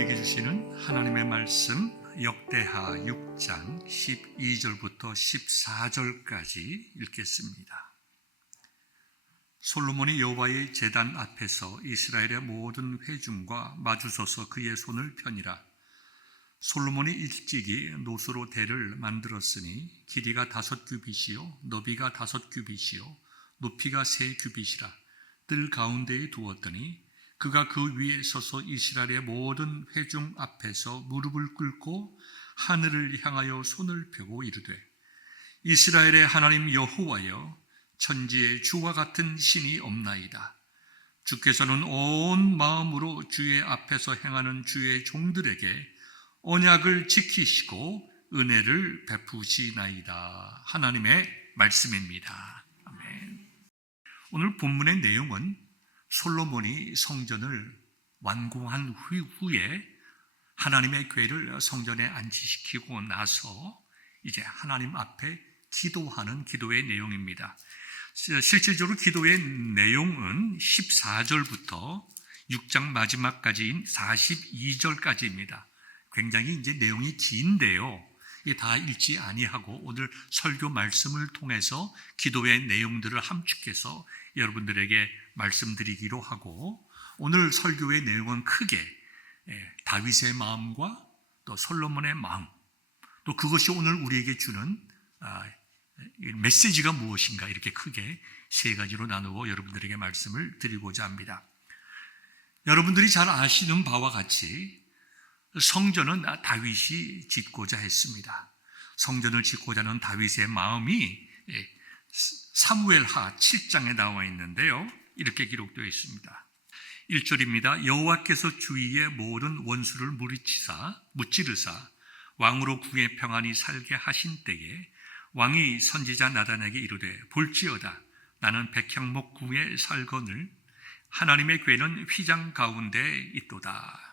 우리에게 주시는 하나님의 말씀 역대하 6장 12절부터 14절까지 읽겠습니다. 솔로몬이 여호와의 제단 앞에서 이스라엘의 모든 회중과 마주서서 그의 손을 펴니라. 솔로몬이 일찍이 노수로 대를 만들었으니 길이가 5규빗이요 너비가 5규빗이요 높이가 3규빗이라. 뜰 가운데에 두었더니 그가 그 위에 서서 이스라엘의 모든 회중 앞에서 무릎을 꿇고 하늘을 향하여 손을 펴고 이르되, 이스라엘의 하나님 여호와여, 천지에 주와 같은 신이 없나이다. 주께서는 온 마음으로 주의 앞에서 행하는 주의 종들에게 언약을 지키시고 은혜를 베푸시나이다. 하나님의 말씀입니다. 아멘. 오늘 본문의 내용은 솔로몬이 성전을 완공한 후에 하나님의 궤를 성전에 안치시키고 나서 이제 하나님 앞에 기도하는 기도의 내용입니다. 실질적으로 기도의 내용은 14절부터 6장 마지막까지인 42절까지입니다. 굉장히 이제 내용이 긴데요. 다 읽지 아니하고 오늘 설교 말씀을 통해서 기도의 내용들을 함축해서 여러분들에게 말씀드리기로 하고, 오늘 설교의 내용은 크게 다윗의 마음과 또 솔로몬의 마음, 또 그것이 오늘 우리에게 주는 메시지가 무엇인가, 이렇게 크게 세 가지로 나누어 여러분들에게 말씀을 드리고자 합니다. 여러분들이 잘 아시는 바와 같이 성전은 다윗이 짓고자 했습니다. 성전을 짓고자 하는 다윗의 마음이 사무엘하 7장에 나와 있는데요, 이렇게 기록되어 있습니다. 1절입니다. 여호와께서 주위의 모든 원수를 무찌르사 왕으로 궁에 평안히 살게 하신 때에 왕이 선지자 나단에게 이르되, 볼지어다 나는 백향목 궁에 살거늘 하나님의 궤는 휘장 가운데 있도다.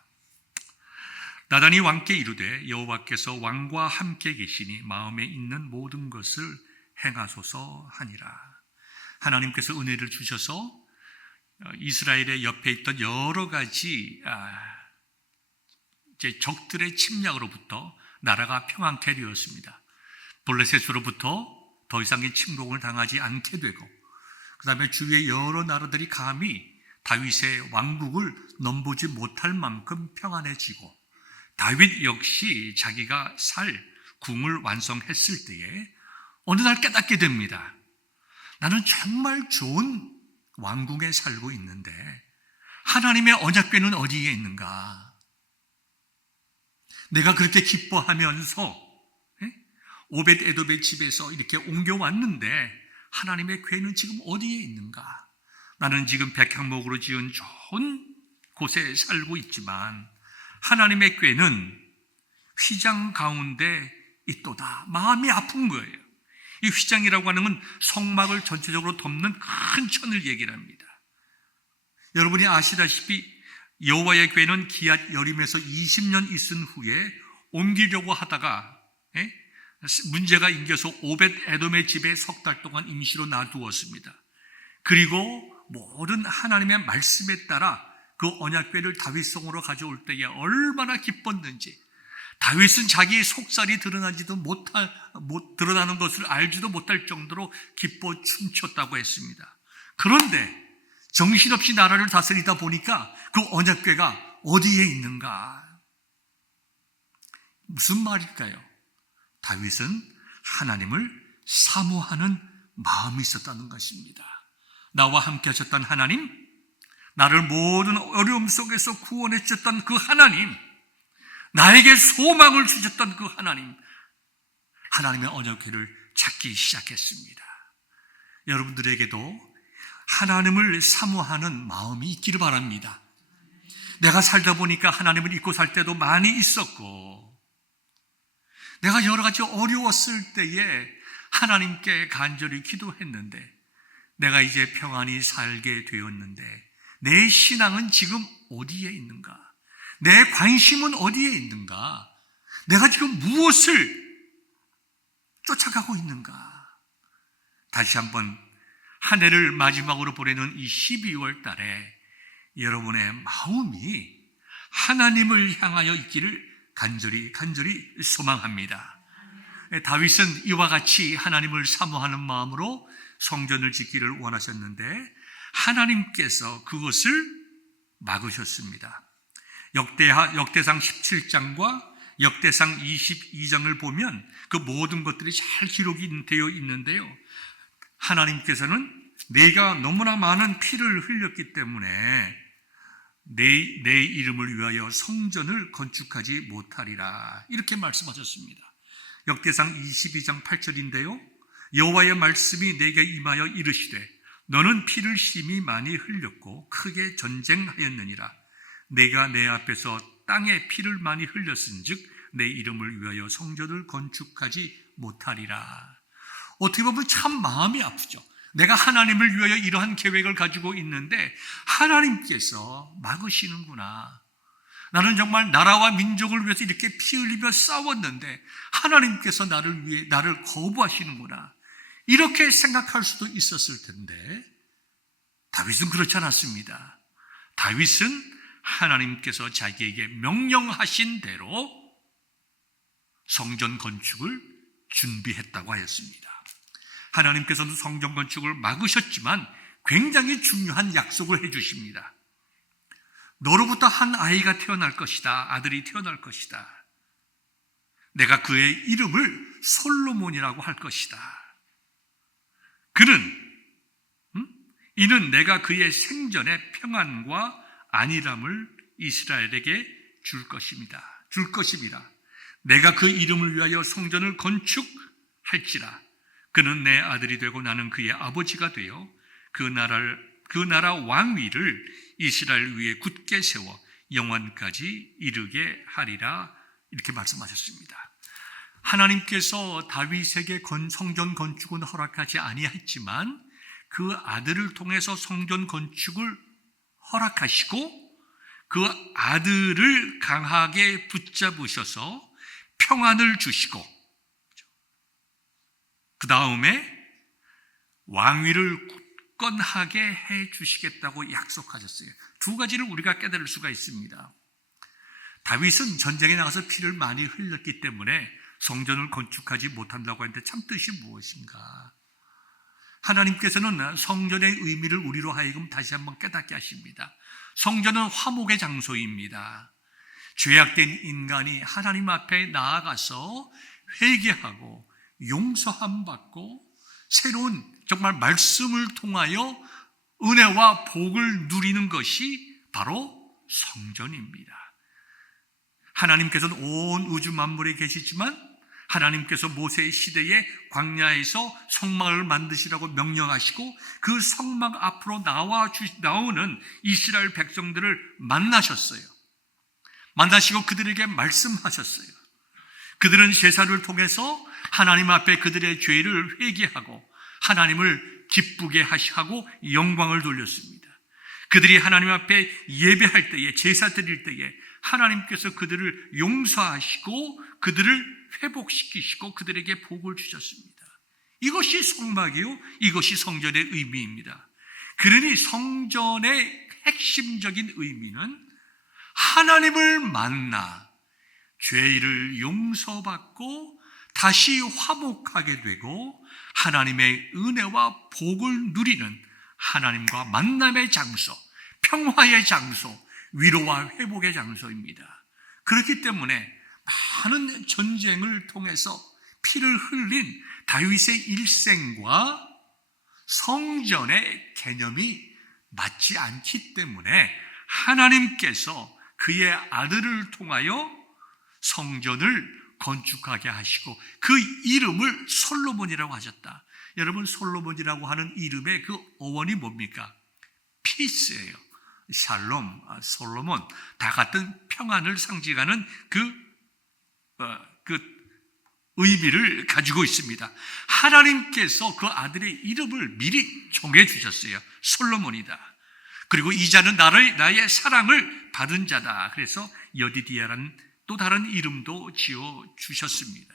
나단이 왕께 이르되, 여호와께서 왕과 함께 계시니 마음에 있는 모든 것을 행하소서 하니라. 하나님께서 은혜를 주셔서 이스라엘의 옆에 있던 여러 가지 이제 적들의 침략으로부터 나라가 평안케 되었습니다. 블레셋으로부터 더 이상의 침공을 당하지 않게 되고, 그 다음에 주위의 여러 나라들이 감히 다윗의 왕국을 넘보지 못할 만큼 평안해지고, 다윗 역시 자기가 살 궁을 완성했을 때에 어느 날 깨닫게 됩니다. 나는 정말 좋은 왕궁에 살고 있는데 하나님의 언약궤는 어디에 있는가? 내가 그렇게 기뻐하면서 오벳 에돔의 집에서 이렇게 옮겨왔는데 하나님의 궤는 지금 어디에 있는가? 나는 지금 백향목으로 지은 좋은 곳에 살고 있지만 하나님의 궤는 휘장 가운데 있도다. 마음이 아픈 거예요. 이 휘장이라고 하는 건 성막을 전체적으로 덮는 큰 천을 얘기를 합니다. 여러분이 아시다시피 여호와의 궤는 기앗 여림에서 20년 있은 후에 옮기려고 하다가 문제가 생겨서 오벳 에돔의 집에 석 달 동안 임시로 놔두었습니다. 그리고 모든 하나님의 말씀에 따라 그 언약궤를 다윗성으로 가져올 때에 얼마나 기뻤는지, 다윗은 자기의 속살이 드러나는 것을 알지도 못할 정도로 기뻐 춤췄다고 했습니다. 그런데 정신없이 나라를 다스리다 보니까 그 언약궤가 어디에 있는가? 무슨 말일까요? 다윗은 하나님을 사모하는 마음이 있었다는 것입니다. 나와 함께 하셨던 하나님, 나를 모든 어려움 속에서 구원해 주셨던 그 하나님, 나에게 소망을 주셨던 그 하나님, 하나님의 언약궤를 찾기 시작했습니다. 여러분들에게도 하나님을 사모하는 마음이 있기를 바랍니다. 내가 살다 보니까 하나님을 잊고 살 때도 많이 있었고, 내가 여러 가지 어려웠을 때에 하나님께 간절히 기도했는데, 내가 이제 평안히 살게 되었는데 내 신앙은 지금 어디에 있는가? 내 관심은 어디에 있는가? 내가 지금 무엇을 쫓아가고 있는가? 다시 한번 한 해를 마지막으로 보내는 이 12월 달에 여러분의 마음이 하나님을 향하여 있기를 간절히 소망합니다. 다윗은 이와 같이 하나님을 사모하는 마음으로 성전을 짓기를 원하셨는데 하나님께서 그것을 막으셨습니다. 역대상 17장과 역대상 22장을 보면 그 모든 것들이 잘 기록이 되어 있는데요. 하나님께서는 내가 너무나 많은 피를 흘렸기 때문에 내 이름을 위하여 성전을 건축하지 못하리라, 이렇게 말씀하셨습니다. 역대상 22장 8절인데요. 여호와의 말씀이 내게 임하여 이르시되 너는 피를 심히 많이 흘렸고 크게 전쟁하였느니라. 내가 내 앞에서 땅에 피를 많이 흘렸은즉 내 이름을 위하여 성전을 건축하지 못하리라. 어떻게 보면 참 마음이 아프죠. 내가 하나님을 위하여 이러한 계획을 가지고 있는데 하나님께서 막으시는구나. 나는 정말 나라와 민족을 위해서 이렇게 피 흘리며 싸웠는데 하나님께서 나를 거부하시는구나, 이렇게 생각할 수도 있었을 텐데 다윗은 그렇지 않았습니다. 다윗은 하나님께서 자기에게 명령하신 대로 성전 건축을 준비했다고 하였습니다. 하나님께서는 성전 건축을 막으셨지만 굉장히 중요한 약속을 해주십니다. 너로부터 한 아이가 태어날 것이다. 아들이 태어날 것이다. 내가 그의 이름을 솔로몬이라고 할 것이다. 이는 내가 그의 생전에 평안과 안일함을 이스라엘에게 줄 것입니다. 내가 그 이름을 위하여 성전을 건축할지라. 그는 내 아들이 되고 나는 그의 아버지가 되어 그 나라 왕위를 이스라엘 위에 굳게 세워 영원까지 이르게 하리라, 이렇게 말씀하셨습니다. 하나님께서 다윗에게 성전 건축은 허락하지 아니했지만 그 아들을 통해서 성전 건축을 허락하시고 그 아들을 강하게 붙잡으셔서 평안을 주시고 그 다음에 왕위를 굳건하게 해 주시겠다고 약속하셨어요. 두 가지를 우리가 깨달을 수가 있습니다. 다윗은 전쟁에 나가서 피를 많이 흘렸기 때문에 성전을 건축하지 못한다고 하는데 참 뜻이 무엇인가? 하나님께서는 성전의 의미를 우리로 하여금 다시 한번 깨닫게 하십니다. 성전은 화목의 장소입니다. 죄악된 인간이 하나님 앞에 나아가서 회개하고 용서함 받고 새로운 정말 말씀을 통하여 은혜와 복을 누리는 것이 바로 성전입니다. 하나님께서는 온 우주 만물에 계시지만 하나님께서 모세의 시대에 광야에서 성막을 만드시라고 명령하시고 그 성막 앞으로 나오는 이스라엘 백성들을 만나셨어요. 만나시고 그들에게 말씀하셨어요. 그들은 제사를 통해서 하나님 앞에 그들의 죄를 회개하고 하나님을 기쁘게 하시고 영광을 돌렸습니다. 그들이 하나님 앞에 예배할 때에, 제사 드릴 때에 하나님께서 그들을 용서하시고 그들을 회복시키시고 그들에게 복을 주셨습니다. 이것이 성막이요, 이것이 성전의 의미입니다. 그러니 성전의 핵심적인 의미는 하나님을 만나 죄를 용서받고 다시 화목하게 되고 하나님의 은혜와 복을 누리는 하나님과 만남의 장소, 평화의 장소, 위로와 회복의 장소입니다. 그렇기 때문에 많은 전쟁을 통해서 피를 흘린 다윗의 일생과 성전의 개념이 맞지 않기 때문에 하나님께서 그의 아들을 통하여 성전을 건축하게 하시고 그 이름을 솔로몬이라고 하셨다. 여러분, 솔로몬이라고 하는 이름의 그 어원이 뭡니까? 피스예요. 샬롬, 솔로몬, 다 같은 평안을 상징하는 그 의미를 가지고 있습니다. 하나님께서 그 아들의 이름을 미리 정해 주셨어요. 솔로몬이다. 그리고 이 자는 나의 사랑을 받은 자다. 그래서 여디디아라는 또 다른 이름도 지어 주셨습니다.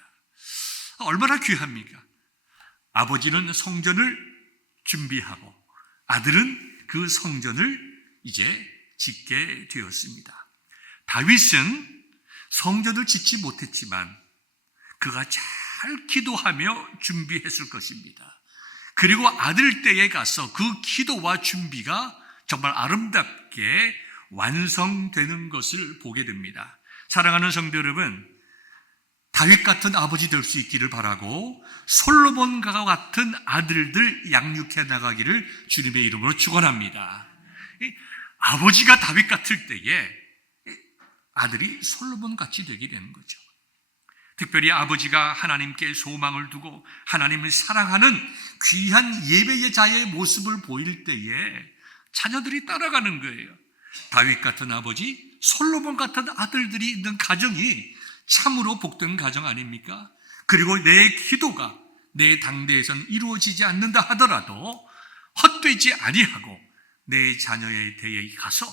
얼마나 귀합니까? 아버지는 성전을 준비하고 아들은 그 성전을 이제 짓게 되었습니다. 다윗은 성전을 짓지 못했지만 그가 잘 기도하며 준비했을 것입니다. 그리고 아들 때에 가서 그 기도와 준비가 정말 아름답게 완성되는 것을 보게 됩니다. 사랑하는 성도 여러분, 다윗 같은 아버지 될 수 있기를 바라고 솔로몬과 같은 아들들 양육해 나가기를 주님의 이름으로 축원합니다. 아버지가 다윗 같을 때에 아들이 솔로몬 같이 되게 되는 거죠. 특별히 아버지가 하나님께 소망을 두고 하나님을 사랑하는 귀한 예배의 자의 모습을 보일 때에 자녀들이 따라가는 거예요. 다윗 같은 아버지, 솔로몬 같은 아들들이 있는 가정이 참으로 복된 가정 아닙니까? 그리고 내 기도가 내 당대에선 이루어지지 않는다 하더라도 헛되지 아니하고 내 자녀의 대에 가서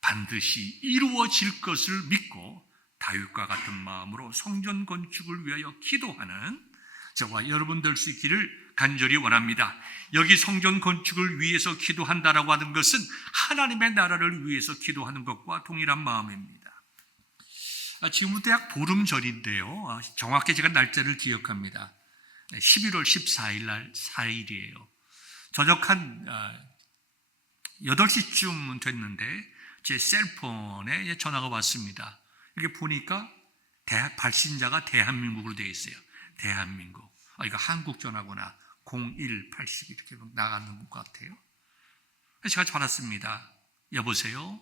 반드시 이루어질 것을 믿고 다윗과 같은 마음으로 성전 건축을 위하여 기도하는 저와 여러분 될 수 있기를 간절히 원합니다. 여기 성전 건축을 위해서 기도한다라고 하는 것은 하나님의 나라를 위해서 기도하는 것과 동일한 마음입니다. 지금부터 약 보름 전인데요. 정확히 제가 날짜를 기억합니다. 11월 14일 날 4일이에요. 저녁 한 8시쯤 됐는데 제 셀폰에 전화가 왔습니다. 이렇게 보니까 발신자가 대한민국으로 되어 있어요. 대한민국. 이거 한국 전화구나. 0180 이렇게 나가는 것 같아요. 그래서 제가 받았습니다. 여보세요?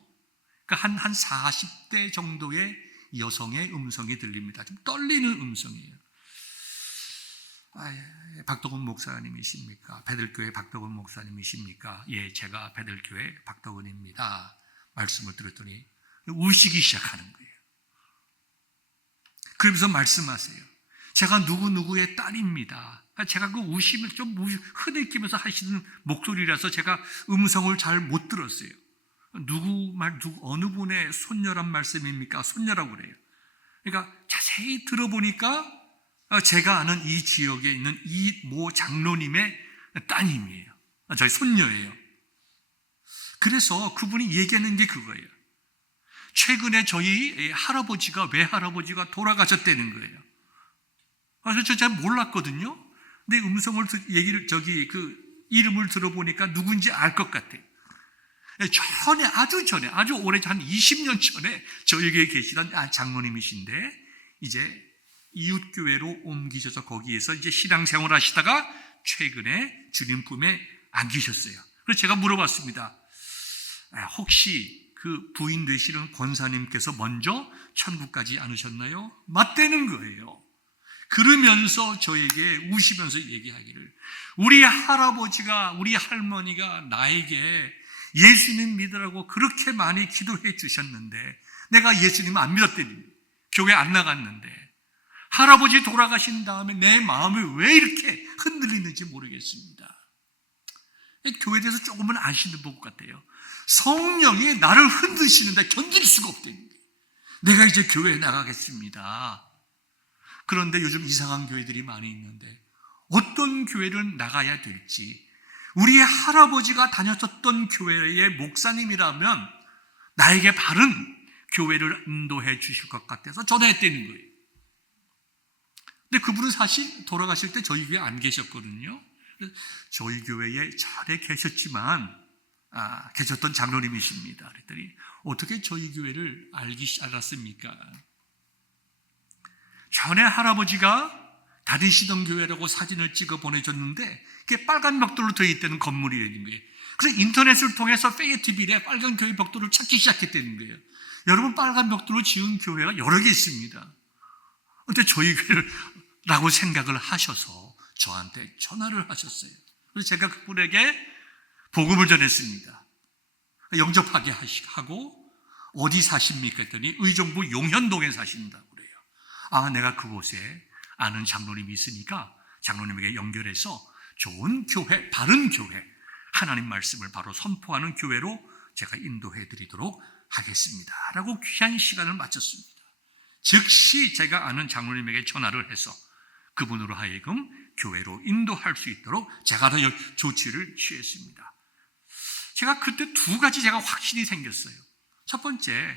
한 40대 정도의 여성의 음성이 들립니다. 좀 떨리는 음성이에요. 박덕은 목사님이십니까? 베들교회 박덕은 목사님이십니까? 예, 제가 베들교회 박덕은입니다. 말씀을 들었더니 우시기 시작하는 거예요. 그러면서 말씀하세요. 제가 누구누구의 딸입니다. 제가 그 우심을 좀 흐느끼면서 하시는 목소리라서 제가 음성을 잘 못 들었어요. 어느 분의 손녀란 말씀입니까? 손녀라고 그래요. 그러니까 자세히 들어보니까 제가 아는 이 지역에 있는 이 모 장로님의 따님이에요. 저희 손녀예요. 그래서 그분이 얘기하는 게 그거예요. 최근에 저희 할아버지가 외할아버지가 돌아가셨다는 거예요. 그래서 저 잘 몰랐거든요. 근데 이름을 들어보니까 누군지 알 것 같아요. 아주 오래, 한 20년 전에 저에게 계시던 장로님이신데, 이제 이웃교회로 옮기셔서 거기에서 이제 신앙생활 하시다가 최근에 주님 품에 안기셨어요. 그래서 제가 물어봤습니다. 혹시 그 부인 되시는 권사님께서 먼저 천국까지 않으셨나요? 맞다는 거예요. 그러면서 저에게 우시면서 얘기하기를, 우리 할아버지가, 우리 할머니가 나에게 예수님 믿으라고 그렇게 많이 기도해 주셨는데 내가 예수님 안 믿었더니 교회 안 나갔는데 할아버지 돌아가신 다음에 내 마음이 왜 이렇게 흔들리는지 모르겠습니다. 교회에 대해서 조금은 아시는 것 같아요. 성령이 나를 흔드시는데 견딜 수가 없다는 거예요. 내가 이제 교회에 나가겠습니다. 그런데 요즘 이상한 교회들이 많이 있는데 어떤 교회를 나가야 될지, 우리 할아버지가 다녔었던 교회의 목사님이라면 나에게 바른 교회를 인도해 주실 것 같아서 전화했다는 거예요. 근데 그분은 사실 돌아가실 때 저희 교회에 안 계셨거든요. 저희 교회에 전에 계셨던 장로님이십니다. 그랬더니 어떻게 저희 교회를 알았습니까? 전에 할아버지가 다니시던 교회라고 사진을 찍어 보내줬는데 그게 빨간 벽돌로 되어 있다는 건물이라는 거예요. 그래서 인터넷을 통해서 페이티빌에 빨간 교회 벽돌을 찾기 시작했다는 거예요. 여러분, 빨간 벽돌로 지은 교회가 여러 개 있습니다. 근데 저희 교회라고 생각을 하셔서 저한테 전화를 하셨어요. 그래서 제가 그분에게 복음을 전했습니다. 영접하게 하고, 어디 사십니까? 했더니 의정부 용현동에 사신다고 그래요. 내가 그곳에 아는 장로님이 있으니까 장로님에게 연결해서 좋은 교회, 바른 교회, 하나님 말씀을 바로 선포하는 교회로 제가 인도해 드리도록 하겠습니다 라고 귀한 시간을 마쳤습니다. 즉시 제가 아는 장로님에게 전화를 해서 그분으로 하여금 교회로 인도할 수 있도록 제가 더 조치를 취했습니다. 제가 그때 두 가지 확신이 생겼어요. 첫 번째,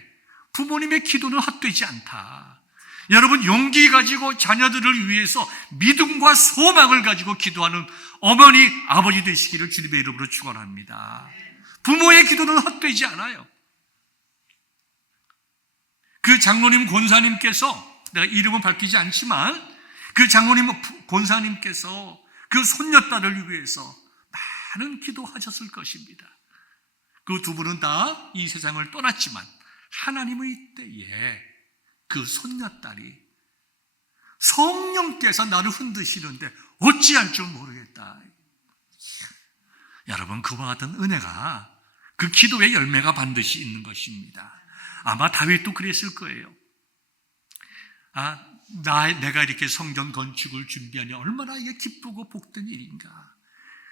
부모님의 기도는 헛되지 않다. 여러분, 용기 가지고 자녀들을 위해서 믿음과 소망을 가지고 기도하는 어머니, 아버지 되시기를 주님의 이름으로 축원합니다. 부모의 기도는 헛되지 않아요. 그 장로님 권사님께서, 내가 이름은 밝히지 않지만 그 장로님 권사님께서 그 손녀딸을 위해서 많은 기도하셨을 것입니다. 그 두 분은 다 이 세상을 떠났지만 하나님의 때에 그 손녀딸이 성령께서 나를 흔드시는데 어찌할 줄 모르겠다. 여러분, 그와 같은 은혜가, 그 기도의 열매가 반드시 있는 것입니다. 아마 다윗도 그랬을 거예요. 내가 이렇게 성전 건축을 준비하니 얼마나 이게 기쁘고 복된 일인가.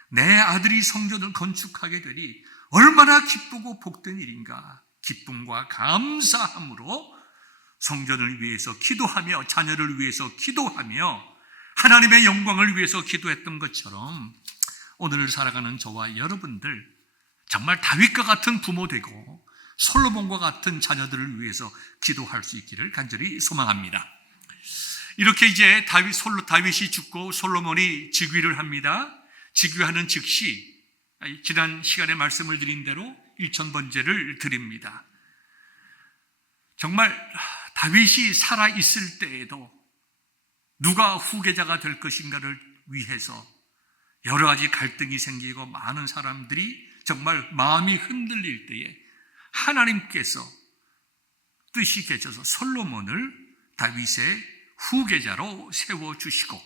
내 아들이 성전을 건축하게 되니 얼마나 기쁘고 복된 일인가. 기쁨과 감사함으로 성전을 위해서 기도하며 자녀를 위해서 기도하며 하나님의 영광을 위해서 기도했던 것처럼 오늘을 살아가는 저와 여러분들 정말 다윗과 같은 부모 되고 솔로몬과 같은 자녀들을 위해서 기도할 수 있기를 간절히 소망합니다. 이렇게 이제 다윗이 죽고 솔로몬이 즉위를 합니다. 즉위하는 즉시 지난 시간에 말씀을 드린 대로 1000번제를 드립니다. 정말 다윗이 살아있을 때에도 누가 후계자가 될 것인가를 위해서 여러 가지 갈등이 생기고 많은 사람들이 정말 마음이 흔들릴 때에 하나님께서 뜻이 계셔서 솔로몬을 다윗의 후계자로 세워주시고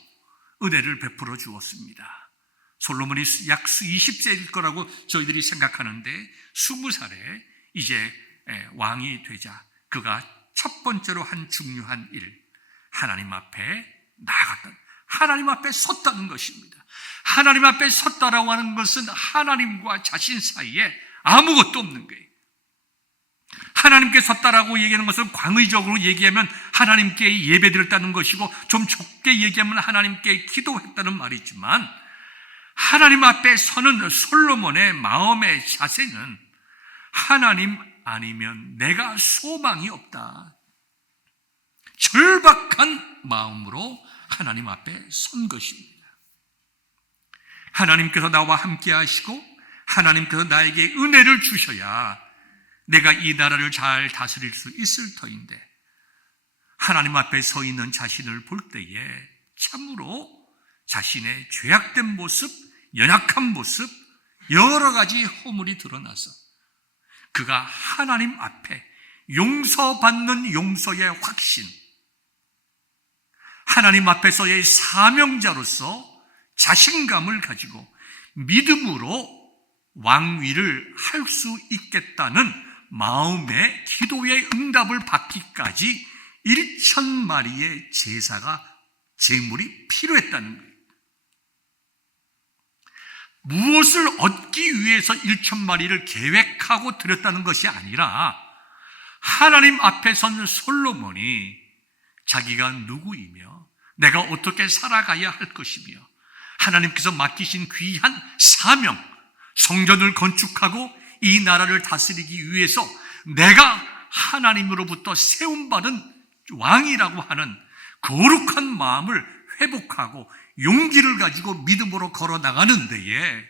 은혜를 베풀어 주었습니다. 솔로몬이 약 20세일 거라고 저희들이 생각하는데 20살에 이제 왕이 되자 그가 첫 번째로 한 중요한 일, 하나님 앞에 나아갔다. 하나님 앞에 섰다는 것입니다. 하나님 앞에 섰다라고 하는 것은 하나님과 자신 사이에 아무것도 없는 거예요. 하나님께 섰다라고 얘기하는 것은 광의적으로 얘기하면 하나님께 예배드렸다는 것이고, 좀 좁게 얘기하면 하나님께 기도했다는 말이지만, 하나님 앞에 서는 솔로몬의 마음의 자세는 하나님 아니면 내가 소망이 없다. 절박한 마음으로 하나님 앞에 선 것입니다. 하나님께서 나와 함께 하시고 하나님께서 나에게 은혜를 주셔야 내가 이 나라를 잘 다스릴 수 있을 터인데, 하나님 앞에 서 있는 자신을 볼 때에 참으로 자신의 죄악된 모습, 연약한 모습, 여러 가지 허물이 드러나서 그가 하나님 앞에 용서받는 용서의 확신, 하나님 앞에서의 사명자로서 자신감을 가지고 믿음으로 왕위를 할 수 있겠다는 마음의 기도의 응답을 받기까지 1000마리의 제물이 필요했다는 거예요. 무엇을 얻기 위해서 1000마리를 계획하고 드렸다는 것이 아니라 하나님 앞에 선 솔로몬이 자기가 누구이며 내가 어떻게 살아가야 할 것이며 하나님께서 맡기신 귀한 사명, 성전을 건축하고 이 나라를 다스리기 위해서 내가 하나님으로부터 세움받은 왕이라고 하는 거룩한 마음을 회복하고 용기를 가지고 믿음으로 걸어 나가는 데에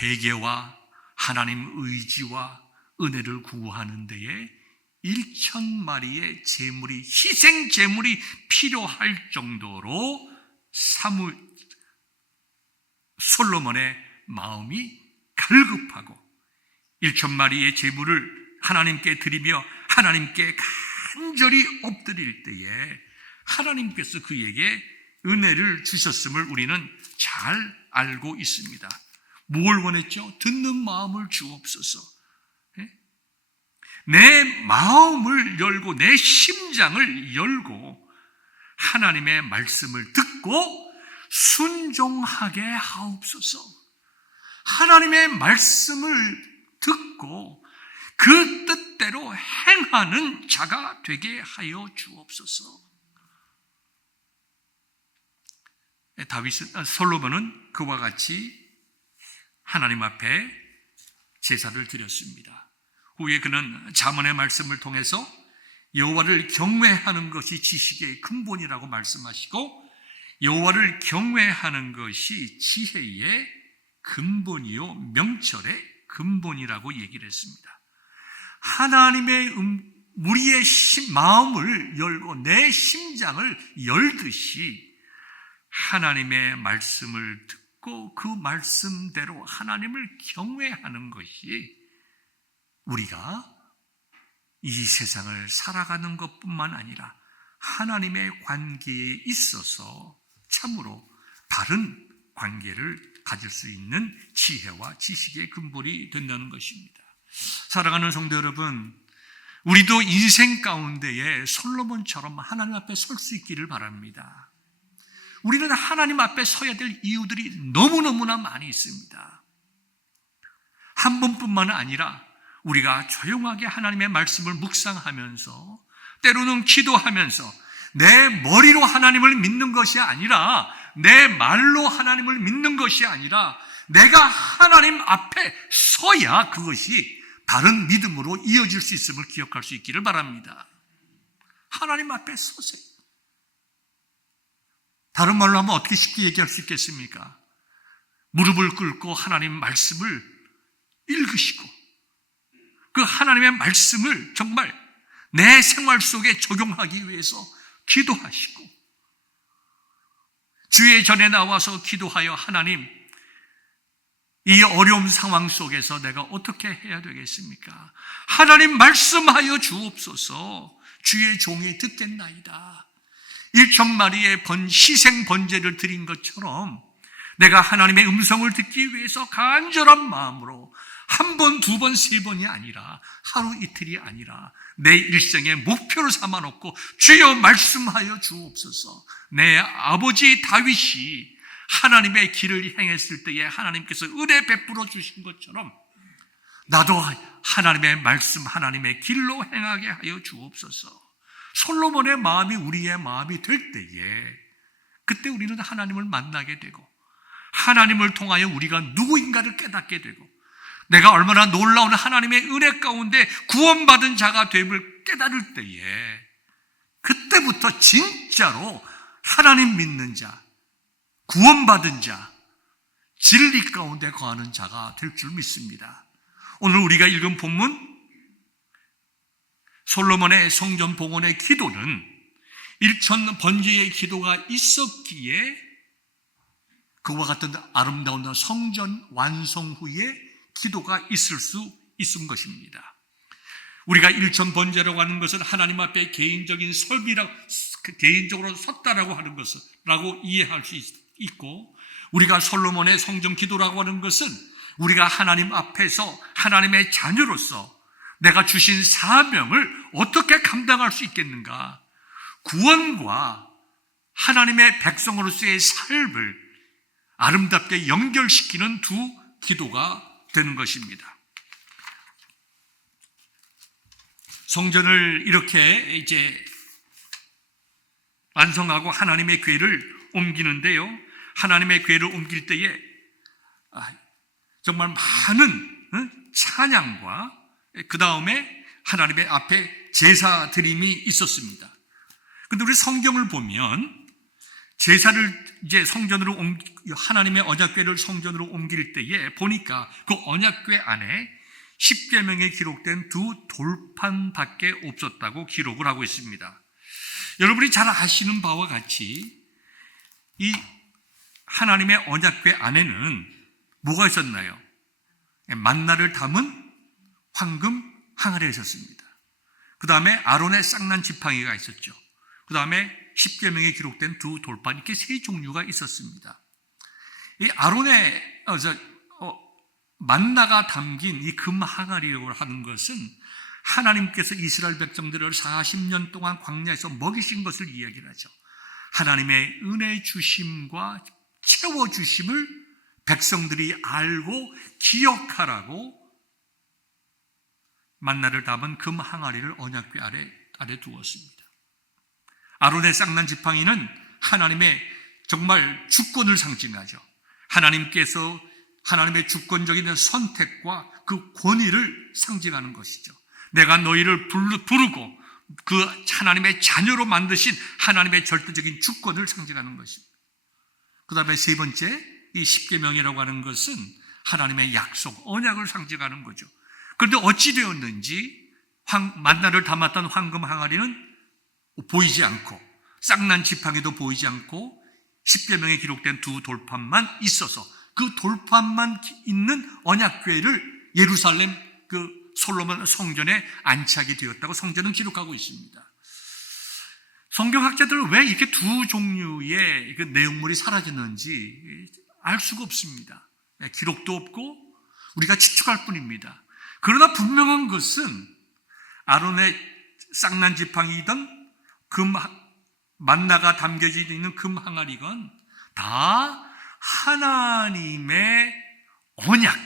회개와 하나님 의지와 은혜를 구하는 데에 1000마리의 제물이, 희생 제물이 필요할 정도로 솔로몬의 마음이 갈급하고 1000마리의 제물을 하나님께 드리며 하나님께 간절히 엎드릴 때에 하나님께서 그에게 은혜를 주셨음을 우리는 잘 알고 있습니다. 뭘 원했죠? 듣는 마음을 주옵소서. 내 마음을 열고 내 심장을 열고 하나님의 말씀을 듣고 순종하게 하옵소서. 하나님의 말씀을 듣고 그 뜻대로 행하는 자가 되게 하여 주옵소서. 솔로몬은 그와 같이 하나님 앞에 제사를 드렸습니다. 후에 그는 잠언의 말씀을 통해서 여호와를 경외하는 것이 지식의 근본이라고 말씀하시고 여호와를 경외하는 것이 지혜의 근본이요 명철의 근본이라고 얘기를 했습니다. 하나님의 우리의 마음을 열고 내 심장을 열듯이 하나님의 말씀을 듣고 그 말씀대로 하나님을 경외하는 것이 우리가 이 세상을 살아가는 것뿐만 아니라 하나님의 관계에 있어서 참으로 바른 관계를 가질 수 있는 지혜와 지식의 근본이 된다는 것입니다. 사랑하는 성도 여러분, 우리도 인생 가운데에 솔로몬처럼 하나님 앞에 설 수 있기를 바랍니다. 우리는 하나님 앞에 서야 될 이유들이 너무너무나 많이 있습니다. 한 번뿐만 아니라 우리가 조용하게 하나님의 말씀을 묵상하면서 때로는 기도하면서 내 머리로 하나님을 믿는 것이 아니라 내 말로 하나님을 믿는 것이 아니라 내가 하나님 앞에 서야 그것이 바른 믿음으로 이어질 수 있음을 기억할 수 있기를 바랍니다. 하나님 앞에 서세요. 다른 말로 하면 어떻게 쉽게 얘기할 수 있겠습니까? 무릎을 꿇고 하나님 말씀을 읽으시고 그 하나님의 말씀을 정말 내 생활 속에 적용하기 위해서 기도하시고 주의 전에 나와서 기도하여 하나님 이 어려운 상황 속에서 내가 어떻게 해야 되겠습니까? 하나님 말씀하여 주옵소서. 주의 종이 듣겠나이다. 1,000마리의 희생 번제를 드린 것처럼 내가 하나님의 음성을 듣기 위해서 간절한 마음으로 한 번, 두 번, 세 번이 아니라 하루 이틀이 아니라 내 일생의 목표를 삼아놓고 주여 말씀하여 주옵소서. 내 아버지 다윗이 하나님의 길을 행했을 때에 하나님께서 은혜 베풀어 주신 것처럼 나도 하나님의 말씀, 하나님의 길로 행하게 하여 주옵소서. 솔로몬의 마음이 우리의 마음이 될 때에 그때 우리는 하나님을 만나게 되고 하나님을 통하여 우리가 누구인가를 깨닫게 되고 내가 얼마나 놀라운 하나님의 은혜 가운데 구원받은 자가 됨을 깨달을 때에 그때부터 진짜로 하나님 믿는 자, 구원받은 자, 진리 가운데 거하는 자가 될 줄 믿습니다. 오늘 우리가 읽은 본문 솔로몬의 성전 봉헌의 기도는 1,000 번제의 기도가 있었기에 그와 같은 아름다운 성전 완성 후에 기도가 있을 수 있은 것입니다. 우리가 1,000 번제라고 하는 것은 하나님 앞에 개인적인 설비라고, 개인적으로 섰다라고 하는 것이라고 이해할 수 있고, 우리가 솔로몬의 성전 기도라고 하는 것은 우리가 하나님 앞에서 하나님의 자녀로서 내가 주신 사명을 어떻게 감당할 수 있겠는가, 구원과 하나님의 백성으로서의 삶을 아름답게 연결시키는 두 기도가 되는 것입니다. 성전을 이렇게 이제 완성하고 하나님의 궤를 옮기는데요, 하나님의 궤를 옮길 때에 정말 많은 찬양과 그 다음에 하나님의 앞에 제사 드림이 있었습니다. 그런데 우리 성경을 보면 제사를 이제 성전으로 하나님의 언약궤를 성전으로 옮길 때에 보니까 그 언약궤 안에 십계명에 기록된 두 돌판밖에 없었다고 기록을 하고 있습니다. 여러분이 잘 아시는 바와 같이 이 하나님의 언약궤 안에는 뭐가 있었나요? 만나를 담은 황금 항아리가 있었습니다. 그 다음에 아론의 쌍난 지팡이가 있었죠. 그 다음에 십계명에 기록된 두 돌판, 이렇게 세 종류가 있었습니다. 이 아론의 만나가 담긴 이 금 항아리라고 하는 것은 하나님께서 이스라엘 백성들을 40년 동안 광야에서 먹이신 것을 이야기를 하죠. 하나님의 은혜 주심과 채워 주심을 백성들이 알고 기억하라고 만나를 담은 금 항아리를 언약궤 아래 두었습니다. 아론의 쌍난 지팡이는 하나님의 정말 주권을 상징하죠. 하나님께서 하나님의 주권적인 선택과 그 권위를 상징하는 것이죠. 내가 너희를 부르고 그 하나님의 자녀로 만드신 하나님의 절대적인 주권을 상징하는 것입니다. 그 다음에 세 번째, 이 십계명이라고 하는 것은 하나님의 약속, 언약을 상징하는 거죠. 그런데 어찌 되었는지 만나를 담았던 황금 항아리는 보이지 않고 쌍난 지팡이도 보이지 않고 십계명에 기록된 두 돌판만 있어서 그 돌판만 있는 언약궤를 예루살렘 그 솔로몬 성전에 안착이 되었다고 성전은 기록하고 있습니다. 성경학자들은 왜 이렇게 두 종류의 그 내용물이 사라졌는지 알 수가 없습니다. 기록도 없고 우리가 추측할 뿐입니다. 그러나 분명한 것은 아론의 쌍난 지팡이든 만나가 담겨져 있는 금 항아리건 다 하나님의 언약,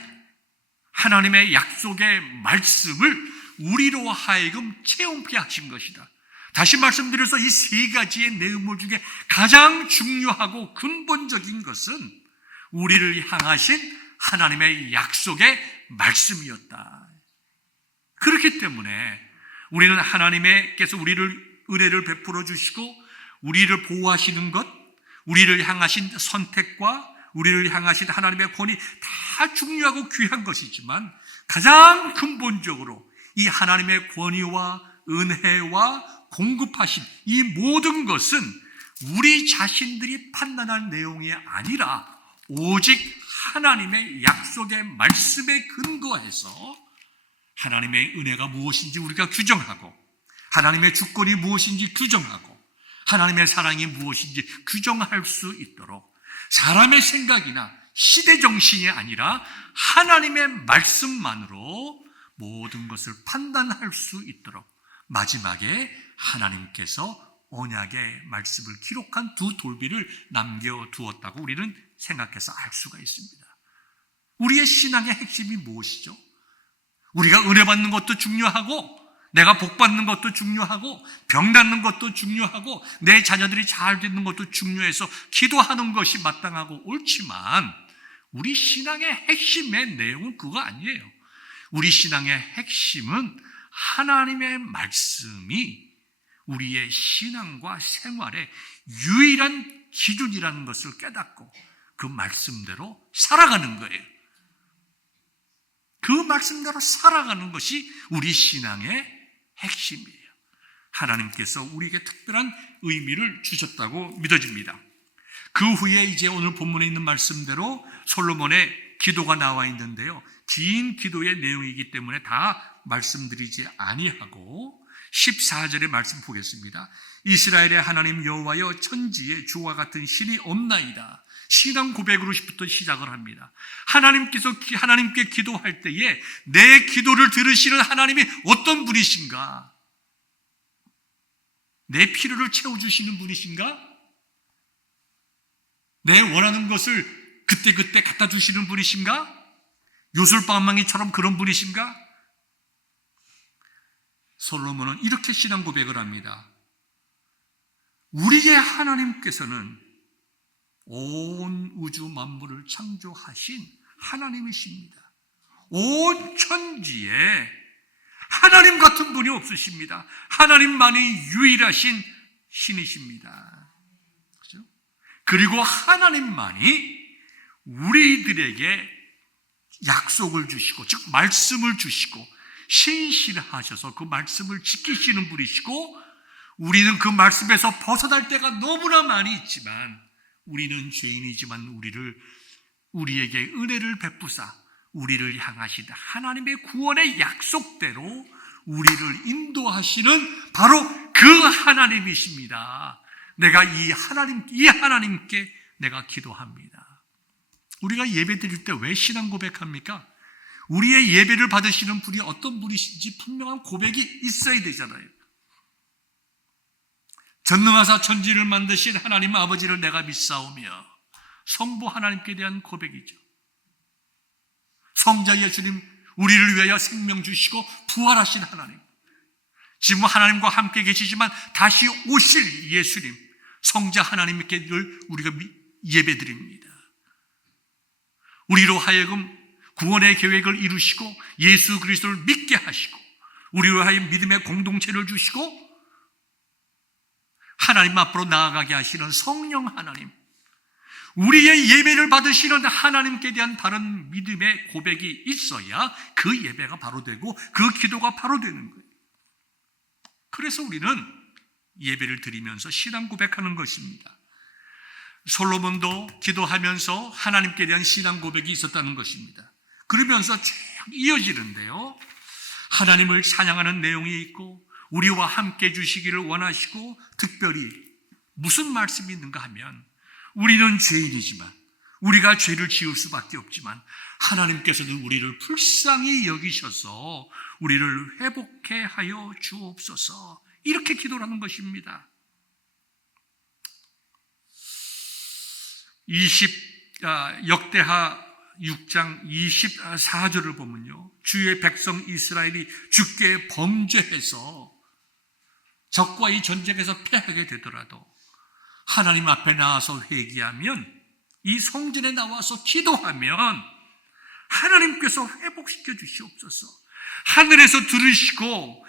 하나님의 약속의 말씀을 우리로 하여금 체험케 하신 것이다. 다시 말씀드려서 이 세 가지의 내용물 중에 가장 중요하고 근본적인 것은 우리를 향하신 하나님의 약속의 말씀이었다. 그렇기 때문에 우리는 하나님께서 우리를 은혜를 베풀어 주시고 우리를 보호하시는 것, 우리를 향하신 선택과 우리를 향하신 하나님의 권위 다 중요하고 귀한 것이지만 가장 근본적으로 이 하나님의 권위와 은혜와 공급하신 이 모든 것은 우리 자신들이 판단할 내용이 아니라 오직 하나님의 약속의 말씀에 근거해서 하나님의 은혜가 무엇인지 우리가 규정하고 하나님의 주권이 무엇인지 규정하고 하나님의 사랑이 무엇인지 규정할 수 있도록 사람의 생각이나 시대 정신이 아니라 하나님의 말씀만으로 모든 것을 판단할 수 있도록 마지막에 하나님께서 언약의 말씀을 기록한 두 돌비를 남겨두었다고 우리는 생각해서 알 수가 있습니다. 우리의 신앙의 핵심이 무엇이죠? 우리가 은혜 받는 것도 중요하고 내가 복 받는 것도 중요하고 병 낫는 것도 중요하고 내 자녀들이 잘 되는 것도 중요해서 기도하는 것이 마땅하고 옳지만 우리 신앙의 핵심의 내용은 그거 아니에요. 우리 신앙의 핵심은 하나님의 말씀이 우리의 신앙과 생활의 유일한 기준이라는 것을 깨닫고 그 말씀대로 살아가는 거예요. 그 말씀대로 살아가는 것이 우리 신앙의 핵심이에요. 하나님께서 우리에게 특별한 의미를 주셨다고 믿어집니다. 그 후에 이제 오늘 본문에 있는 말씀대로 솔로몬의 기도가 나와 있는데요. 긴 기도의 내용이기 때문에 다 말씀드리지 아니하고 14절의 말씀 보겠습니다. 이스라엘의 하나님 여호와여 천지에 주와 같은 신이 없나이다. 신앙 고백으로부터 시작을 합니다. 하나님께 기도할 때에 내 기도를 들으시는 하나님이 어떤 분이신가? 내 필요를 채워주시는 분이신가? 내 원하는 것을 그때그때 갖다 주시는 분이신가? 요술방망이처럼 그런 분이신가? 솔로몬은 이렇게 신앙 고백을 합니다. 우리의 하나님께서는 온 우주 만물을 창조하신 하나님이십니다. 온 천지에 하나님 같은 분이 없으십니다. 하나님만이 유일하신 신이십니다. 그렇죠? 그리고 하나님만이 우리들에게 약속을 주시고, 즉 말씀을 주시고 신실하셔서 그 말씀을 지키시는 분이시고, 우리는 그 말씀에서 벗어날 때가 너무나 많이 있지만 우리는 죄인이지만 우리에게 은혜를 베푸사 우리를 향하신 하나님의 구원의 약속대로 우리를 인도하시는 바로 그 하나님이십니다. 내가 이 하나님께 내가 기도합니다. 우리가 예배 드릴 때 왜 신앙 고백합니까? 우리의 예배를 받으시는 분이 어떤 분이신지 분명한 고백이 있어야 되잖아요. 전능하사 천지를 만드신 하나님 아버지를 내가 믿사오며, 성부 하나님께 대한 고백이죠. 성자 예수님, 우리를 위하여 생명 주시고 부활하신 하나님, 지금 하나님과 함께 계시지만 다시 오실 예수님, 성자 하나님께 늘 우리가 예배드립니다. 우리로 하여금 구원의 계획을 이루시고 예수 그리스도를 믿게 하시고 우리로 하여금 믿음의 공동체를 주시고 하나님 앞으로 나아가게 하시는 성령 하나님, 우리의 예배를 받으시는 하나님께 대한 바른 믿음의 고백이 있어야 그 예배가 바로 되고 그 기도가 바로 되는 거예요. 그래서 우리는 예배를 드리면서 신앙 고백하는 것입니다. 솔로몬도 기도하면서 하나님께 대한 신앙 고백이 있었다는 것입니다. 그러면서 쭉 이어지는데요, 하나님을 찬양하는 내용이 있고 우리와 함께 주시기를 원하시고, 특별히 무슨 말씀이 있는가 하면, 우리는 죄인이지만, 우리가 죄를 지을 수밖에 없지만 하나님께서는 우리를 불쌍히 여기셔서 우리를 회복해 하여 주옵소서, 이렇게 기도를 하는 것입니다. 역대하 6장 24절을 보면요, 주의 백성 이스라엘이 주께 범죄해서 적과의 전쟁에서 패하게 되더라도 하나님 앞에 나와서 회개하면, 이 성전에 나와서 기도하면 하나님께서 회복시켜 주시옵소서, 하늘에서 들으시고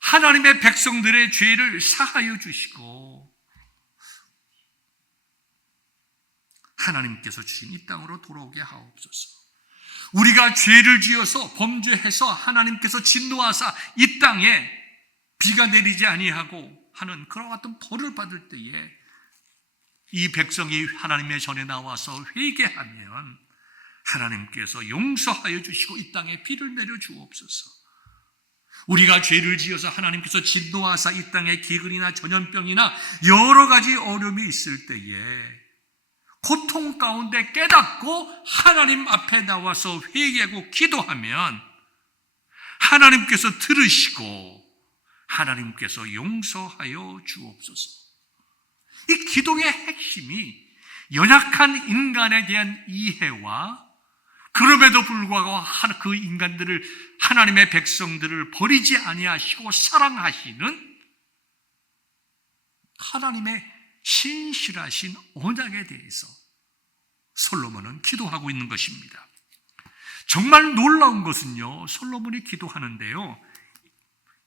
하나님의 백성들의 죄를 사하여 주시고 하나님께서 주신 이 땅으로 돌아오게 하옵소서. 우리가 죄를 지어서 범죄해서 하나님께서 진노하사 이 땅에 비가 내리지 아니하고 하는 그런 같은 벌을 받을 때에 이 백성이 하나님의 전에 나와서 회개하면 하나님께서 용서하여 주시고 이 땅에 비를 내려 주옵소서. 우리가 죄를 지어서 하나님께서 진노하사 이 땅에 기근이나 전염병이나 여러 가지 어려움이 있을 때에 고통 가운데 깨닫고 하나님 앞에 나와서 회개하고 기도하면 하나님께서 들으시고 하나님께서 용서하여 주옵소서. 이 기도의 핵심이 연약한 인간에 대한 이해와, 그럼에도 불구하고 그 인간들을, 하나님의 백성들을 버리지 아니하시고 사랑하시는 하나님의 신실하신 언약에 대해서 솔로몬은 기도하고 있는 것입니다. 정말 놀라운 것은요, 솔로몬이 기도하는데요,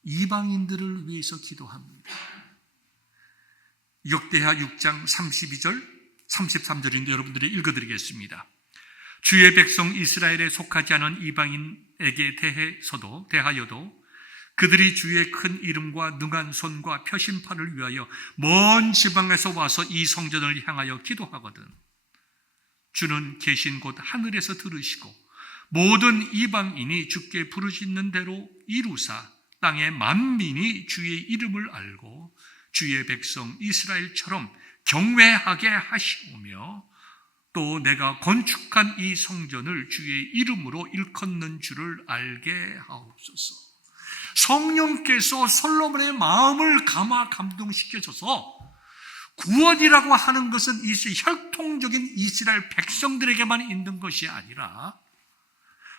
이방인들을 위해서 기도합니다. 역대하 6장 32절 33절인데 여러분들이 읽어드리겠습니다. 주의 백성 이스라엘에 속하지 않은 이방인에게 대하여도 그들이 주의 큰 이름과 능한 손과 표심판을 위하여 먼 지방에서 와서 이 성전을 향하여 기도하거든 주는 계신 곳 하늘에서 들으시고 모든 이방인이 주께 부르짖는 대로 이루사 땅의 만민이 주의 이름을 알고 주의 백성 이스라엘처럼 경외하게 하시오며 또 내가 건축한 이 성전을 주의 이름으로 일컫는 줄을 알게 하옵소서. 성령께서 솔로몬의 마음을 감동시켜줘서 구원이라고 하는 것은 혈통적인 이스라엘 백성들에게만 있는 것이 아니라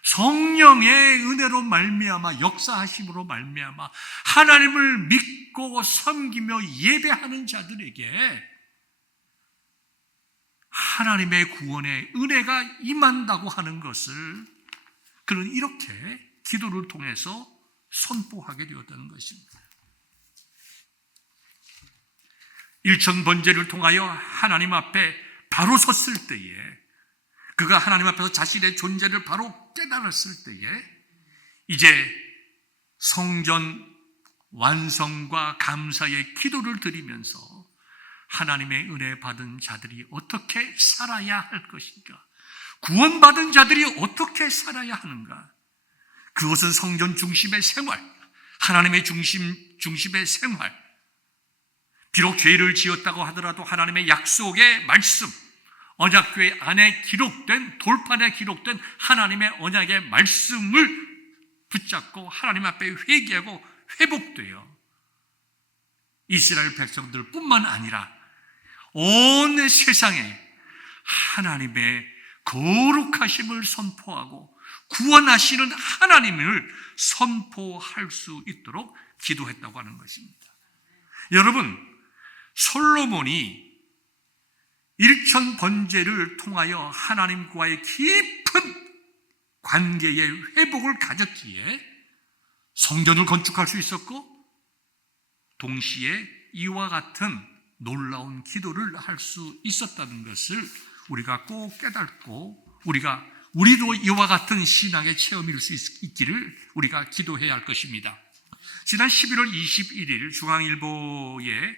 성령의 은혜로 말미암아, 역사하심으로 말미암아 하나님을 믿고 섬기며 예배하는 자들에게 하나님의 구원의 은혜가 임한다고 하는 것을 그는 이렇게 기도를 통해서 선포하게 되었다는 것입니다. 일천번제를 통하여 하나님 앞에 바로 섰을 때에, 그가 하나님 앞에서 자신의 존재를 바로 깨달았을 때에 이제 성전 완성과 감사의 기도를 드리면서 하나님의 은혜 받은 자들이 어떻게 살아야 할 것인가, 구원받은 자들이 어떻게 살아야 하는가, 그것은 성전 중심의 생활, 하나님의 중심의 생활, 비록 죄를 지었다고 하더라도 하나님의 약속의 말씀, 언약궤 안에 기록된, 돌판에 기록된 하나님의 언약의 말씀을 붙잡고 하나님 앞에 회개하고 회복되어 이스라엘 백성들 뿐만 아니라 온 세상에 하나님의 거룩하심을 선포하고 구원하시는 하나님을 선포할 수 있도록 기도했다고 하는 것입니다. 여러분, 솔로몬이 일천번제를 통하여 하나님과의 깊은 관계의 회복을 가졌기에 성전을 건축할 수 있었고 동시에 이와 같은 놀라운 기도를 할 수 있었다는 것을 우리가 꼭 깨닫고 우리도 이와 같은 신앙의 체험일 수 있기를 우리가 기도해야 할 것입니다. 지난 11월 21일 중앙일보의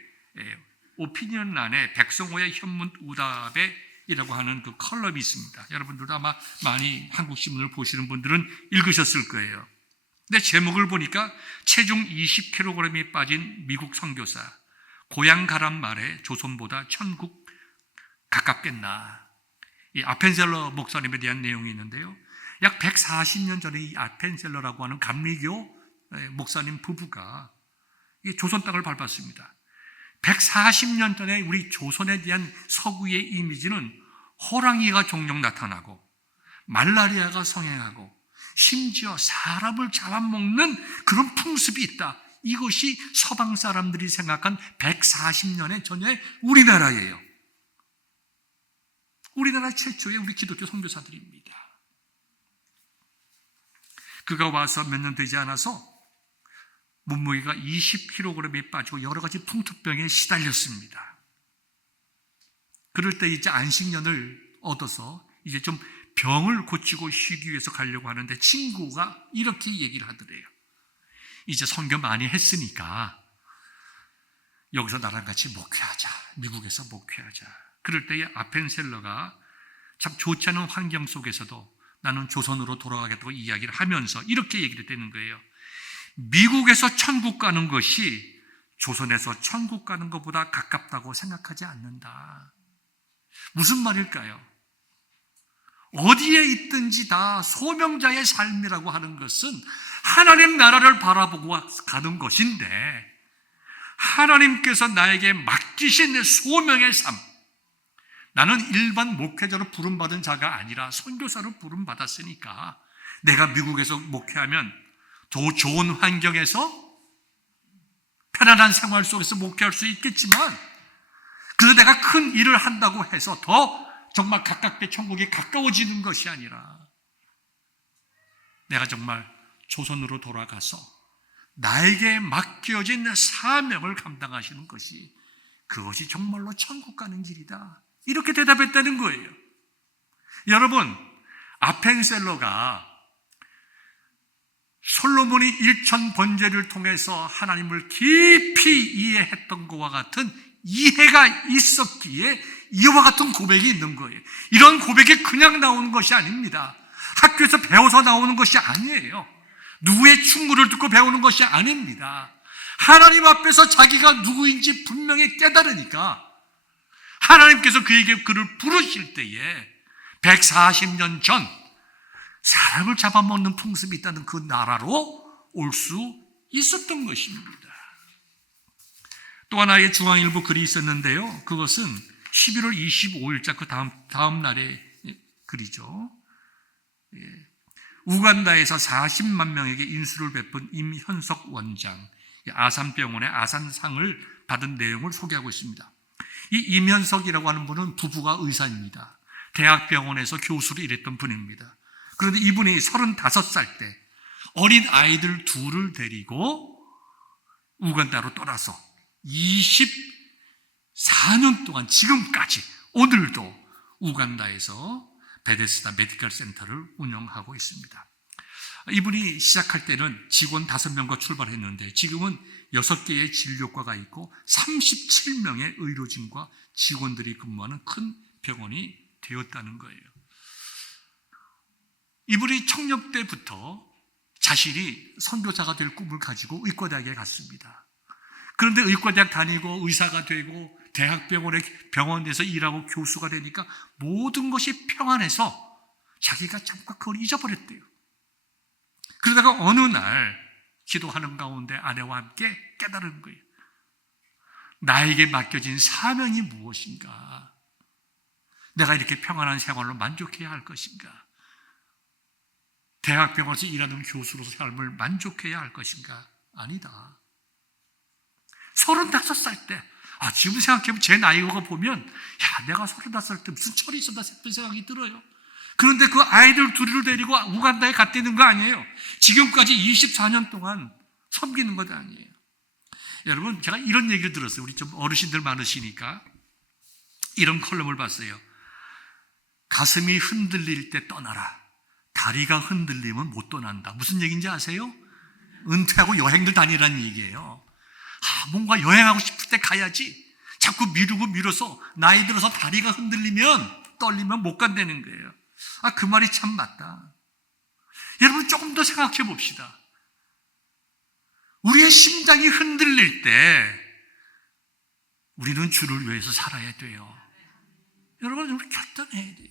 오피니언란에 백성호의 현문우답에이라고 하는 그 컬럼이 있습니다. 여러분들도 아마 많이 한국신문을 보시는 분들은 읽으셨을 거예요. 근데 제목을 보니까 체중 20kg이 빠진 미국 선교사, 고향 가란 말에 조선보다 천국 가깝겠나. 이 아펜셀러 목사님에 대한 내용이 있는데요. 약 140년 전에 이 아펜셀러라고 하는 감리교 목사님 부부가 이 조선 땅을 밟았습니다. 140년 전에 우리 조선에 대한 서구의 이미지는 호랑이가 종종 나타나고 말라리아가 성행하고 심지어 사람을 잡아먹는 그런 풍습이 있다. 이것이 서방 사람들이 생각한 140년의 전에 우리나라예요. 우리나라 최초의 우리 기독교 선교사들입니다. 그가 와서 몇 년 되지 않아서 몸무게가 20kg이 빠지고 여러 가지 풍토병에 시달렸습니다. 그럴 때 이제 안식년을 얻어서 이제 좀 병을 고치고 쉬기 위해서 가려고 하는데 친구가 이렇게 얘기를 하더래요. 이제 선교 많이 했으니까 여기서 나랑 같이 목회하자. 미국에서 목회하자. 그럴 때에 아펜셀러가 참 좋지 않은 환경 속에서도 나는 조선으로 돌아가겠다고 이야기를 하면서 이렇게 얘기를 되는 거예요. 미국에서 천국 가는 것이 조선에서 천국 가는 것보다 가깝다고 생각하지 않는다. 무슨 말일까요? 어디에 있든지 다 소명자의 삶이라고 하는 것은 하나님 나라를 바라보고 가는 것인데 하나님께서 나에게 맡기신 소명의 삶, 나는 일반 목회자로 부름받은 자가 아니라 선교사로 부름받았으니까 내가 미국에서 목회하면 더 좋은 환경에서 편안한 생활 속에서 목회할 수 있겠지만 그래서 내가 큰 일을 한다고 해서 더 정말 가깝게 천국에 가까워지는 것이 아니라 내가 정말 조선으로 돌아가서 나에게 맡겨진 사명을 감당하시는 것이 그것이 정말로 천국 가는 길이다. 이렇게 대답했다는 거예요. 여러분, 아펜셀러가 솔로몬이 일천 번제를 통해서 하나님을 깊이 이해했던 것과 같은 이해가 있었기에 이와 같은 고백이 있는 거예요. 이런 고백이 그냥 나오는 것이 아닙니다. 학교에서 배워서 나오는 것이 아니에요. 누구의 충고를 듣고 배우는 것이 아닙니다. 하나님 앞에서 자기가 누구인지 분명히 깨달으니까 하나님께서 그를 부르실 때에 140년 전 사람을 잡아먹는 풍습이 있다는 그 나라로 올 수 있었던 것입니다. 또 하나의 중앙일보 글이 있었는데요. 그것은 11월 25일자 그 다음 날의 글이죠. 우간다에서 40만 명에게 인수를 베푼 임현석 원장, 아산병원의 아산상을 받은 내용을 소개하고 있습니다. 이 임현석이라고 하는 분은 부부가 의사입니다. 대학병원에서 교수로 일했던 분입니다. 그런데 이분이 35살 때 어린 아이들 둘을 데리고 우간다로 떠나서 24년 동안 지금까지 오늘도 우간다에서 베데스다 메디컬 센터를 운영하고 있습니다. 이분이 시작할 때는 직원 5명과 출발했는데 지금은 6개의 진료과가 있고 37명의 의료진과 직원들이 근무하는 큰 병원이 되었다는 거예요. 이분이 청년 때부터 자신이 선교사가 될 꿈을 가지고 의과대학에 갔습니다. 그런데 의과대학 다니고 의사가 되고 대학병원에 병원에서 일하고 교수가 되니까 모든 것이 평안해서 자기가 잠깐 그걸 잊어버렸대요. 그러다가 어느 날 기도하는 가운데 아내와 함께 깨달은 거예요. 나에게 맡겨진 사명이 무엇인가? 내가 이렇게 평안한 생활로 만족해야 할 것인가? 대학병원에서 일하는 교수로서 삶을 만족해야 할 것인가? 아니다. 35살 때, 지금 생각해보면 제 나이가 보면, 내가 35살 때 무슨 철이 있었나 싶은 생각이 들어요. 그런데 그 아이들 둘을 데리고 우간다에 갔다는 거 아니에요. 지금까지 24년 동안 섬기는 것 아니에요. 여러분, 제가 이런 얘기를 들었어요. 우리 좀 어르신들 많으시니까. 이런 컬럼을 봤어요. 가슴이 흔들릴 때 떠나라. 다리가 흔들리면 못 떠난다. 무슨 얘기인지 아세요? 은퇴하고 여행들 다니라는 얘기예요. 뭔가 여행하고 싶을 때 가야지. 자꾸 미루고 미뤄서 나이 들어서 다리가 흔들리면, 떨리면 못 간다는 거예요. 그 말이 참 맞다. 여러분, 조금 더 생각해 봅시다. 우리의 심장이 흔들릴 때 우리는 주를 위해서 살아야 돼요. 여러분, 우리 결단해야 돼요.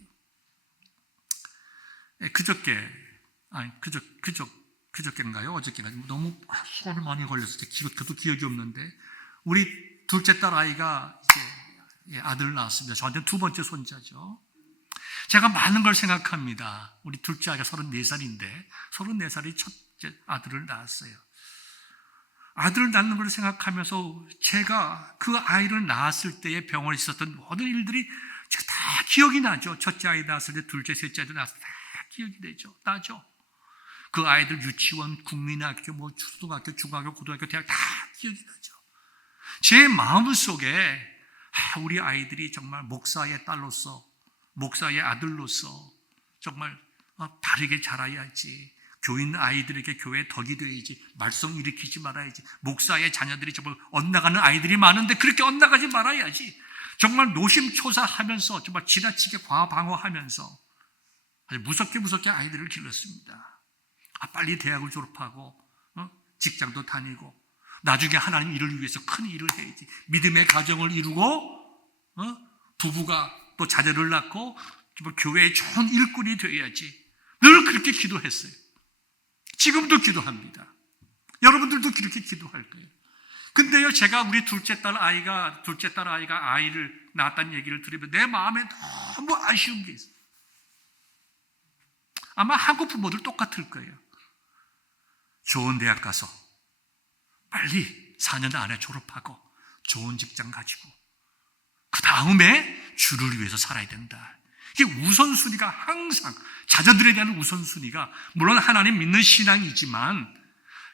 그저께인가요? 어저께인가요? 너무 시간이 많이 걸려서 저도 기억이 없는데, 우리 둘째 딸 아이가 이제 아들을 낳았습니다. 저한테는 두 번째 손자죠. 제가 많은 걸 생각합니다. 우리 둘째 아이가 34살인데 34살이 첫째 아들을 낳았어요. 아들을 낳는 걸 생각하면서 제가 그 아이를 낳았을 때의 병원에 있었던 모든 일들이 다 기억이 나죠. 첫째 아이 낳았을 때, 둘째, 셋째 아이 낳았을 때 다 기억이 나죠. 그 아이들 유치원, 국민학교, 초등학교, 중학교, 고등학교, 대학 다 기억이 나죠. 제 마음속에 우리 아이들이 정말 목사의 딸로서, 목사의 아들로서 정말 바르게 자라야지. 교인 아이들에게 교회의 덕이 되어야지. 말썽 일으키지 말아야지. 목사의 자녀들이 정말 엇나가는 아이들이 많은데 그렇게 엇나가지 말아야지. 정말 노심초사하면서 정말 지나치게 과방어하면서 아주 무섭게 아이들을 길렀습니다. 빨리 대학을 졸업하고 직장도 다니고 나중에 하나님 일을 위해서 큰 일을 해야지. 믿음의 가정을 이루고 부부가 또 자녀를 낳고 교회의 좋은 일꾼이 되어야지. 늘 그렇게 기도했어요. 지금도 기도합니다. 여러분들도 그렇게 기도할 거예요. 근데요, 제가 우리 둘째 딸 아이가 아이를 낳았다는 얘기를 들으면 내 마음에 너무 아쉬운 게 있어요. 아마 한국 부모들 똑같을 거예요. 좋은 대학 가서 빨리 4년 안에 졸업하고 좋은 직장 가지고 그 다음에 주를 위해서 살아야 된다. 이게 우선순위가 항상 자녀들에 대한 우선순위가 물론 하나님 믿는 신앙이지만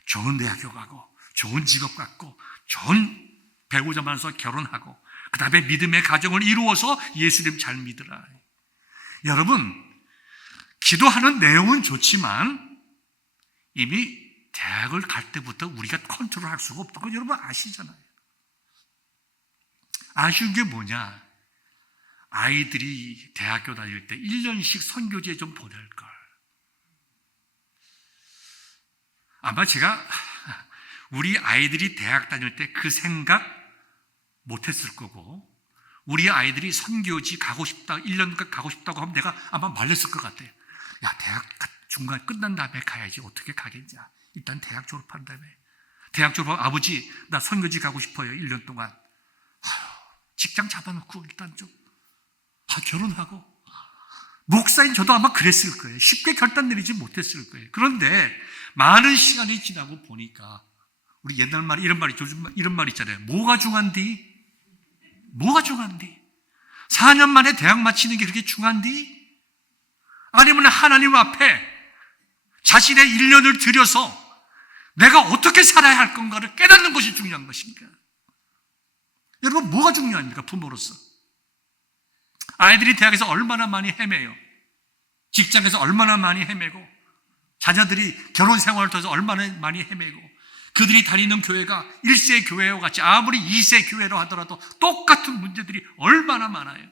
좋은 대학교 가고 좋은 직업 갖고 좋은 배우자 만나서 결혼하고 그 다음에 믿음의 가정을 이루어서 예수님 잘 믿으라. 여러분, 기도하는 내용은 좋지만 이미 대학을 갈 때부터 우리가 컨트롤할 수가 없다는 건 여러분 아시잖아요. 아쉬운 게 뭐냐? 아이들이 대학교 다닐 때 1년씩 선교지에 좀 보낼 걸. 아마 제가 우리 아이들이 대학 다닐 때 그 생각 못했을 거고, 우리 아이들이 선교지 가고 싶다, 1년 가고 싶다고 하면 내가 아마 말렸을 것 같아요. 야, 대학 중간 끝난 다음에 가야지. 어떻게 가겠냐. 일단 대학 졸업한 다음에. 대학 졸업하고 아버지, 나 선교지 가고 싶어요. 1년 동안. 직장 잡아놓고 일단 좀 결혼하고. 목사인 저도 아마 그랬을 거예요. 쉽게 결단 내리지 못했을 거예요. 그런데 많은 시간이 지나고 보니까 우리 옛날 말이 이런 말 있잖아요. 뭐가 중요한디? 4년 만에 대학 마치는 게 그렇게 중요한디? 아니면 하나님 앞에 자신의 1년을 들여서 내가 어떻게 살아야 할 건가를 깨닫는 것이 중요한 것입니까? 여러분, 뭐가 중요합니까? 부모로서. 아이들이 대학에서 얼마나 많이 헤매요. 직장에서 얼마나 많이 헤매고, 자녀들이 결혼 생활을 통해서 얼마나 많이 헤매고, 그들이 다니는 교회가 1세 교회와 같이 아무리 2세 교회로 하더라도 똑같은 문제들이 얼마나 많아요.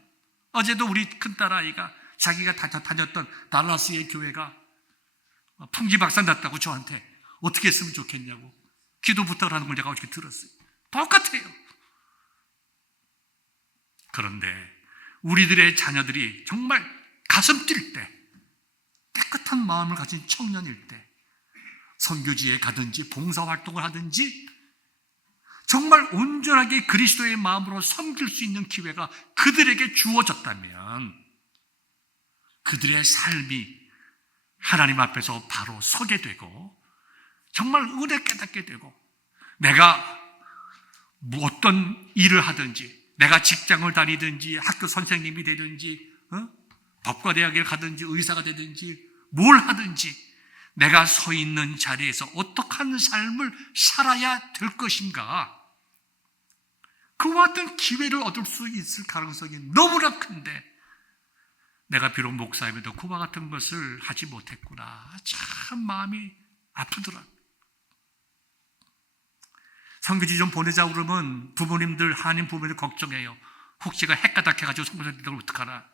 어제도 우리 큰딸아이가 자기가 다녔던 달라스의 교회가 풍지박산 났다고 저한테 어떻게 했으면 좋겠냐고 기도 부탁을 하는 걸 제가 어저께 들었어요. 똑같아요. 그런데 우리들의 자녀들이 정말 가슴 뛸 때, 깨끗한 마음을 가진 청년일 때 선교지에 가든지 봉사활동을 하든지 정말 온전하게 그리스도의 마음으로 섬길 수 있는 기회가 그들에게 주어졌다면 그들의 삶이 하나님 앞에서 바로 서게 되고 정말 은혜 깨닫게 되고, 내가 어떤 일을 하든지, 내가 직장을 다니든지 학교 선생님이 되든지 법과대학에 가든지 의사가 되든지 뭘 하든지 내가 서 있는 자리에서 어떻게 하는 삶을 살아야 될 것인가? 그와 같은 기회를 얻을 수 있을 가능성이 너무나 큰데 내가 비록 목사임에도 그와 같은 것을 하지 못했구나. 참 마음이 아프더라. 선교지 좀 보내자고 그러면 부모님들, 한인 부모님들 걱정해요. 혹시 제가 핵가닥 해가지고 선교사 된다고 어떡하나.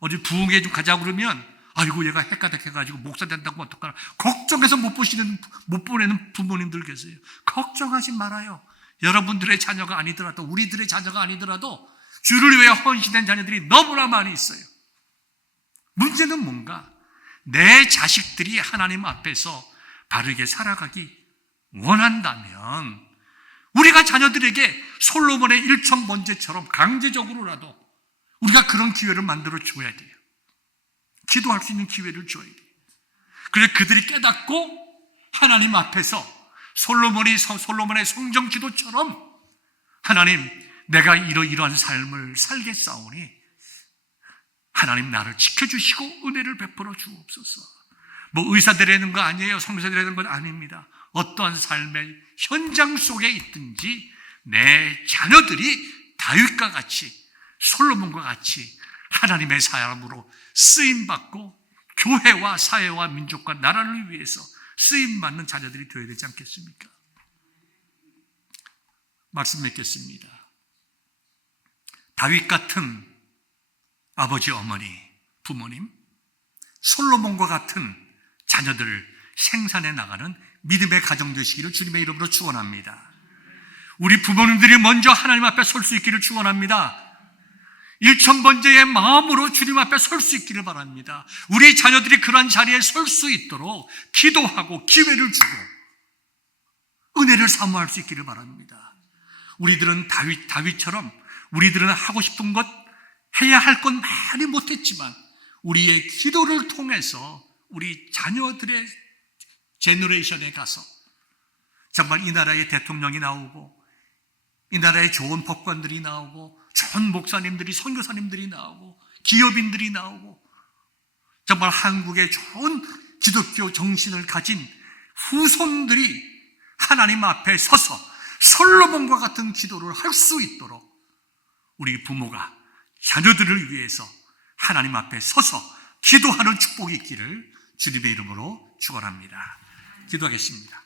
어디 부흥회 좀 가자고 그러면 아이고 얘가 핵가닥 해가지고 목사 된다고 어떡하나. 걱정해서 못 보내는 부모님들 계세요. 걱정하지 말아요. 여러분들의 자녀가 아니더라도 우리들의 자녀가 아니더라도 주를 위해 헌신된 자녀들이 너무나 많이 있어요. 문제는 뭔가? 내 자식들이 하나님 앞에서 바르게 살아가기 원한다면 우리가 자녀들에게 솔로몬의 일천번제처럼 강제적으로라도 우리가 그런 기회를 만들어 줘야 돼요. 기도할 수 있는 기회를 줘야 돼요. 그래서 그들이 깨닫고 하나님 앞에서 솔로몬의 성정 기도처럼 하나님 내가 이러이러한 삶을 살겠사오니 하나님 나를 지켜주시고 은혜를 베풀어 주옵소서. 뭐 의사 되려는 거 아니에요. 성교사 되려는 건 아닙니다. 어떠한 삶의 현장 속에 있든지 내 자녀들이 다윗과 같이 솔로몬과 같이 하나님의 사람으로 쓰임받고 교회와 사회와 민족과 나라를 위해서 쓰임받는 자녀들이 되어야 되지 않겠습니까? 말씀 맺겠습니다. 다윗 같은 아버지, 어머니, 부모님, 솔로몬과 같은 자녀들을 생산해 나가는 믿음의 가정 되시기를 주님의 이름으로 축원합니다. 우리 부모님들이 먼저 하나님 앞에 설 수 있기를 축원합니다. 일천번제의 마음으로 주님 앞에 설 수 있기를 바랍니다. 우리 자녀들이 그런 자리에 설 수 있도록 기도하고 기회를 주고 은혜를 사모할 수 있기를 바랍니다. 우리들은 다윗처럼 우리들은 하고 싶은 것, 해야 할 건 많이 못했지만 우리의 기도를 통해서 우리 자녀들의 제너레이션에 가서 정말 이 나라의 대통령이 나오고 이 나라의 좋은 법관들이 나오고 좋은 목사님들이, 선교사님들이 나오고 기업인들이 나오고 정말 한국의 좋은 기독교 정신을 가진 후손들이 하나님 앞에 서서 솔로몬과 같은 기도를 할 수 있도록 우리 부모가 자녀들을 위해서 하나님 앞에 서서 기도하는 축복이 있기를 주님의 이름으로 축원합니다. 기도하겠습니다.